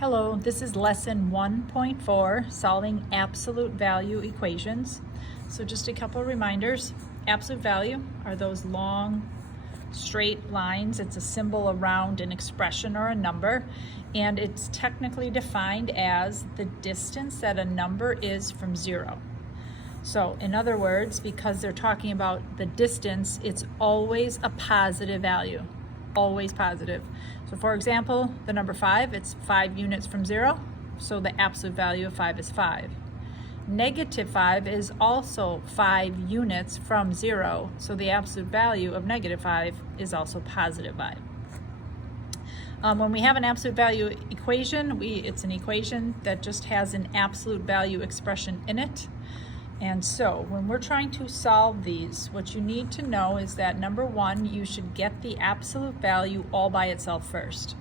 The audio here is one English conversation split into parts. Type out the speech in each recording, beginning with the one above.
Hello, this is lesson 1.4, solving absolute value equations. So just a couple of reminders. Absolute value are those long, straight lines. It's a symbol around an expression or a number, and it's technically defined as the distance that a number is from zero. So in other words, because they're talking about the distance, it's always a positive value. Always positive. So for example, the number 5, it's 5 units from 0, so the absolute value of 5 is 5. Negative 5 is also 5 units from 0, so the absolute value of negative 5 is also positive 5. When we have an absolute value equation, it's an equation that just has an absolute value expression in it. And so when we're trying to solve these, what you need to know is that number 1, you should get the absolute value all by itself first.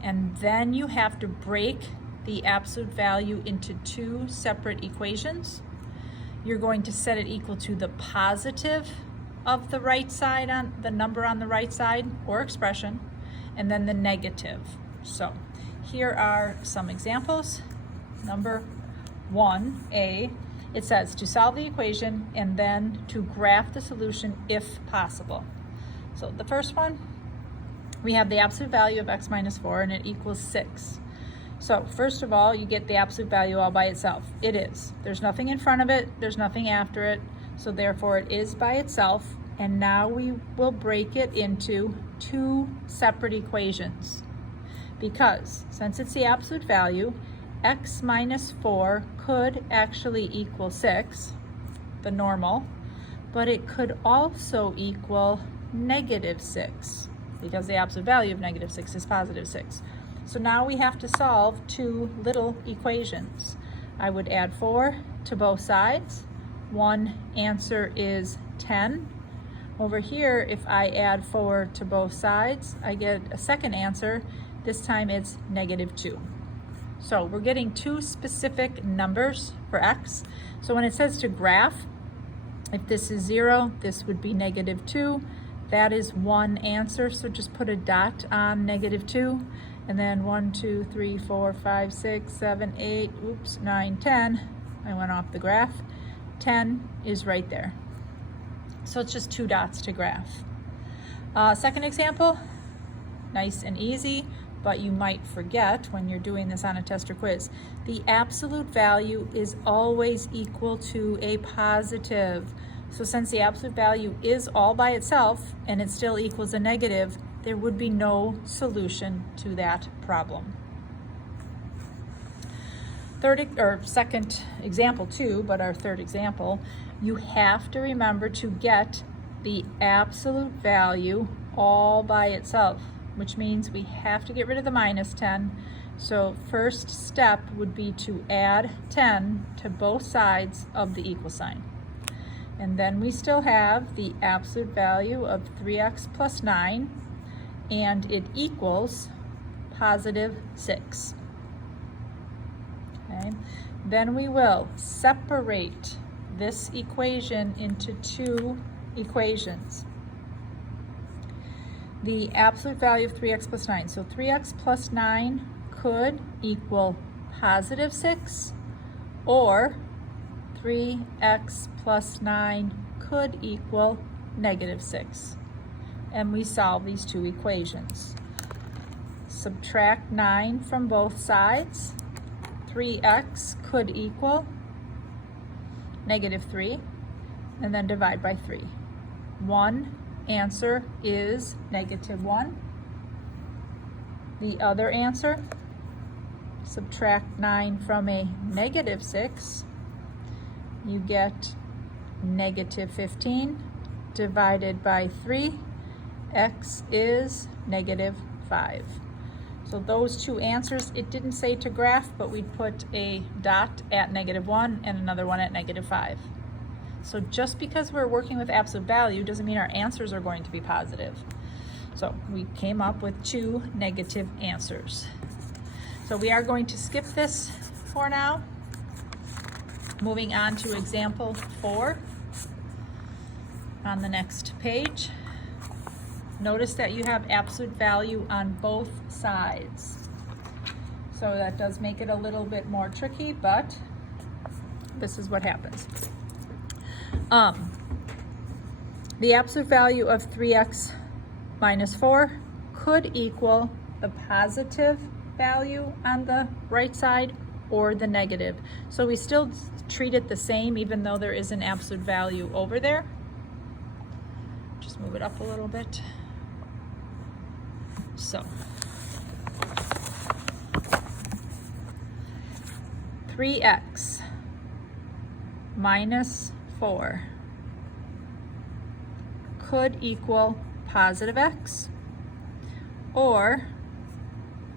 And then you have to break the absolute value into 2 separate equations. You're going to set it equal to the positive of the right side, on the number on the right side or expression, and then the negative. So here are some examples. Number 1A. It says to solve the equation and then to graph the solution if possible. So the first one, we have the absolute value of x minus 4 and it equals 6. So first of all, you get the absolute value all by itself. It is. There's nothing in front of it, there's nothing after it, so therefore it is by itself. And now we will break it into 2 separate equations. Because since it's the absolute value, x minus 4 could actually equal 6, the normal, but it could also equal negative 6 because the absolute value of negative 6 is positive 6. So now we have to solve 2 little equations. I would add 4 to both sides. One answer is 10. Over here, if I add 4 to both sides, I get a second answer. This time it's negative 2. So we're getting 2 specific numbers for x. So when it says to graph, if this is 0, this would be negative 2. That is one answer, so just put a dot on negative 2. And then 1, 2, 3, 4, 5, 6, 7, 8, 9, 10. I went off the graph. 10 is right there. So it's just 2 dots to graph. Second example, nice and easy. But you might forget when you're doing this on a test or quiz. The absolute value is always equal to a positive. So since the absolute value is all by itself and it still equals a negative, there would be no solution to that problem. Second example too, but our third example, you have to remember to get the absolute value all by itself, which means we have to get rid of the minus 10. So first step would be to add 10 to both sides of the equal sign. And then we still have the absolute value of 3x plus 9, and it equals positive 6. Okay. Then we will separate this equation into 2 equations. The absolute value of 3x plus 9. So 3x plus 9 could equal positive 6, or 3x plus 9 could equal negative 6. And we solve these 2 equations. Subtract 9 from both sides. 3x could equal negative 3, and then divide by 3. 1 answer is negative 1. The other answer, subtract 9 from a negative 6, you get negative 15 divided by 3. X is negative 5. So those 2 answers, it didn't say to graph, but we'd put a dot at negative 1 and another one at negative 5. So just because we're working with absolute value doesn't mean our answers are going to be positive. So we came up with 2 negative answers. So we are going to skip this for now. Moving on to example 4 on the next page. Notice that you have absolute value on both sides. So that does make it a little bit more tricky, but this is what happens. The absolute value of 3x minus 4 could equal the positive value on the right side or the negative. So we still treat it the same even though there is an absolute value over there. Just move it up a little bit. So 3x minus 4 could equal positive x, or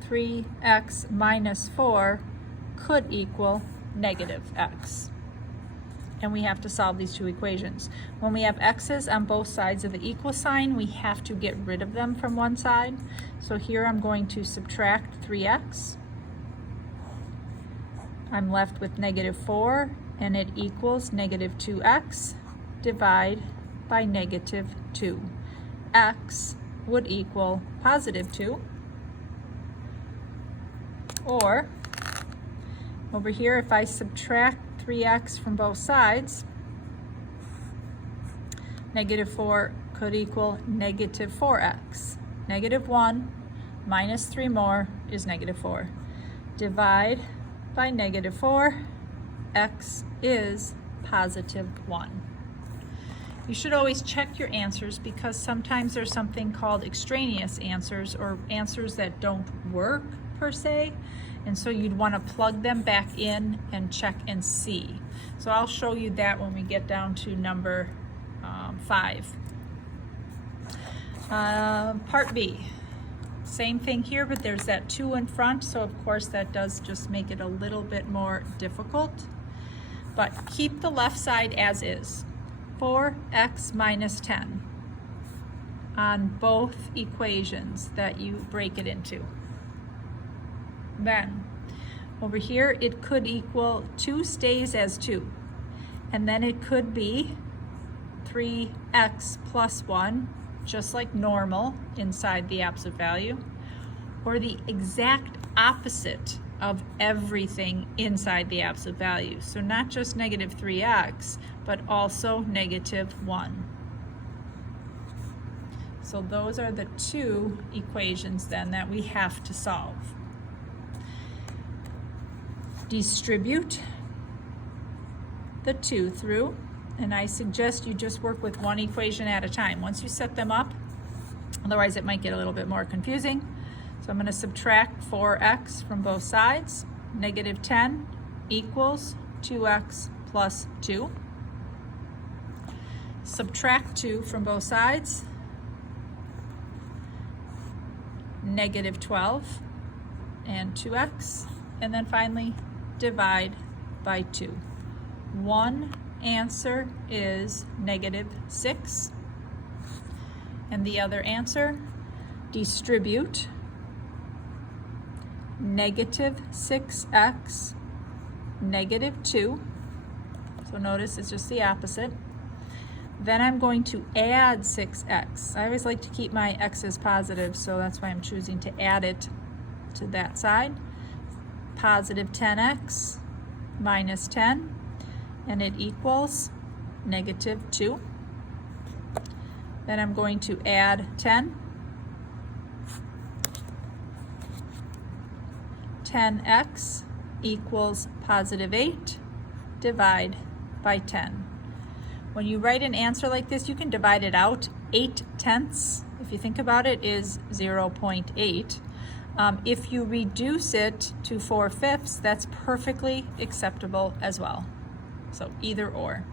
3x minus 4 could equal negative x. And we have to solve these two equations. When we have x's on both sides of the equal sign, we have to get rid of them from one side. So here I'm going to subtract 3x. I'm left with negative 4, and it equals negative 2x. Divide by negative 2. X would equal positive 2. Or over here, if I subtract 3x from both sides, negative 4 could equal negative 4x. Negative 1 minus 3 more is negative 4. Divide by negative 4, x is positive 1. You should always check your answers because sometimes there's something called extraneous answers, or answers that don't work per se, and so you'd want to plug them back in and check and see. So I'll show you that when we get down to number 5. Part B. Same thing here, but there's that 2 in front, so of course that does just make it a little bit more difficult. But keep the left side as is. 4x minus 10 on both equations that you break it into. Then over here it could equal 2 stays as 2, and then it could be 3x plus 1, just like normal inside the absolute value, or the exact opposite of everything inside the absolute value. So not just negative 3x, but also negative 1. So those are the 2 equations then that we have to solve. Distribute the 2 through, and I suggest you just work with one equation at a time once you set them up, otherwise it might get a little bit more confusing. So I'm going to subtract 4x from both sides. Negative 10 equals 2x plus 2. Subtract 2 from both sides. Negative 12 and 2x. And then finally divide by 2. One answer is negative 6. And the other answer, distribute negative 6x, negative 2. So notice it's just the opposite. Then I'm going to add 6x. I always like to keep my x's positive, so that's why I'm choosing to add it to that side. Positive 10x minus 10, and it equals negative 2. Then I'm going to add 10. 10x equals positive 8. Divide by 10. When you write an answer like this, you can divide it out. 8/10, if you think about it, is 0.8. If you reduce it to 4/5, that's perfectly acceptable as well. So either or.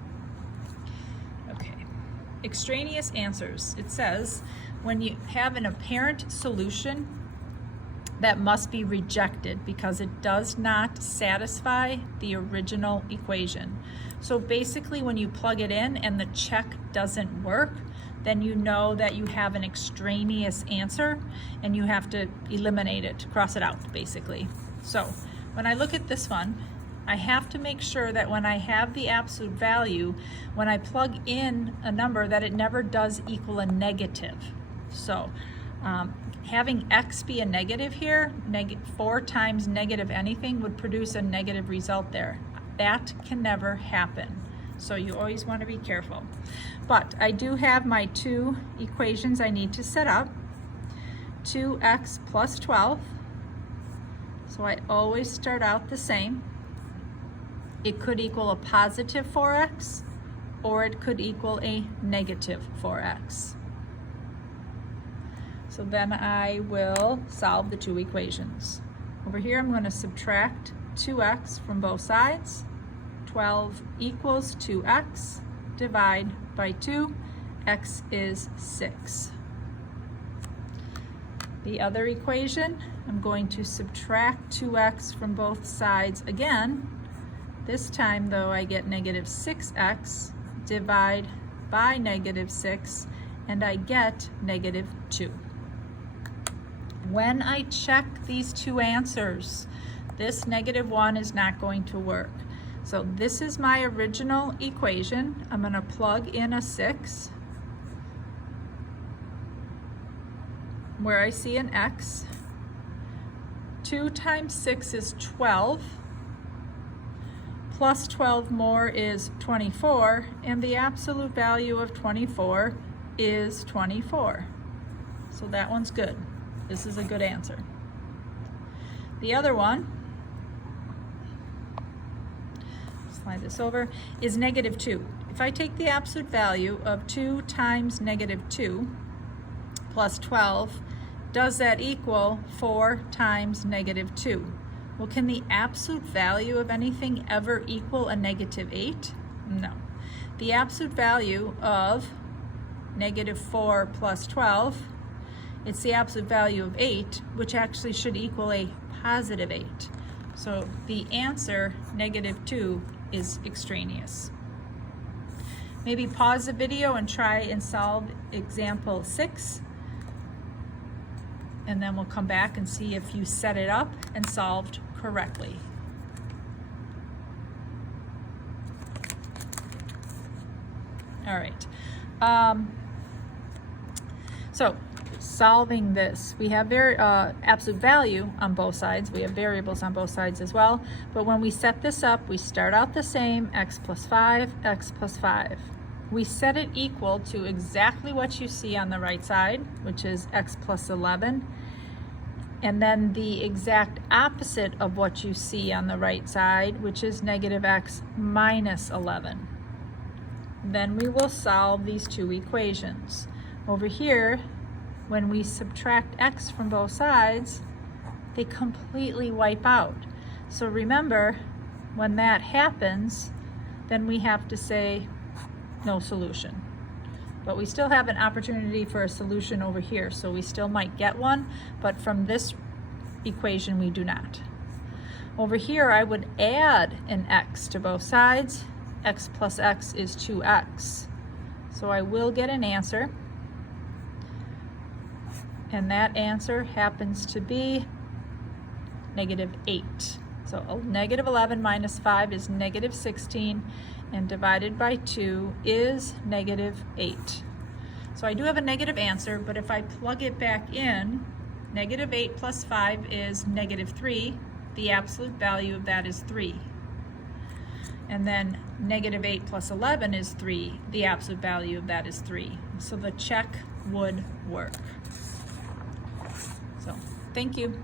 Okay. Extraneous answers. It says when you have an apparent solution that must be rejected because it does not satisfy the original equation. So basically when you plug it in and the check doesn't work, then you know that you have an extraneous answer and you have to eliminate it, cross it out basically. So when I look at this one, I have to make sure that when I have the absolute value, when I plug in a number, that it never does equal a negative. So Having x be a negative here, 4 times negative anything would produce a negative result there. That can never happen. So you always want to be careful. But I do have my 2 equations I need to set up. 2x plus 12. So I always start out the same. It could equal a positive 4x, or it could equal a negative 4x. So then I will solve the 2 equations. Over here I'm going to subtract 2x from both sides. 12 equals 2x, divide by 2, x is 6. The other equation, I'm going to subtract 2x from both sides again. This time though I get negative 6x, divide by negative 6, and I get negative 2. When I check these 2 answers, this negative 1 is not going to work. So this is my original equation. I'm going to plug in a 6 where I see an x. 2 times 6 is 12. Plus 12 more is 24, and the absolute value of 24 is 24. So that one's good. This is a good answer. The other one, slide this over, is negative 2. If I take the absolute value of 2 times negative 2 plus 12, does that equal 4 times negative 2? Well, can the absolute value of anything ever equal a negative 8? No. The absolute value of negative 4 plus 12, it's the absolute value of 8, which actually should equal a positive 8. So the answer, negative 2, is extraneous. Maybe pause the video and try and solve example 6. And then we'll come back and see if you set it up and solved correctly. All right. So solving this, we have absolute value on both sides. We have variables on both sides as well. But when we set this up, we start out the same, x plus 5, x plus 5. We set it equal to exactly what you see on the right side, which is x plus 11, and then the exact opposite of what you see on the right side, which is negative x minus 11. Then we will solve these 2 equations. Over here, when we subtract x from both sides, they completely wipe out. So remember, when that happens, then we have to say no solution. But we still have an opportunity for a solution over here, so we still might get one, but from this equation we do not. Over here I would add an x to both sides. X plus x is 2x. So I will get an answer, and that answer happens to be negative 8. So negative 11 minus 5 is negative 16, and divided by 2 is negative 8. So I do have a negative answer, but if I plug it back in, negative 8 plus 5 is negative 3. The absolute value of that is 3. And then negative 8 plus 11 is 3. The absolute value of that is 3. So the check would work. So thank you.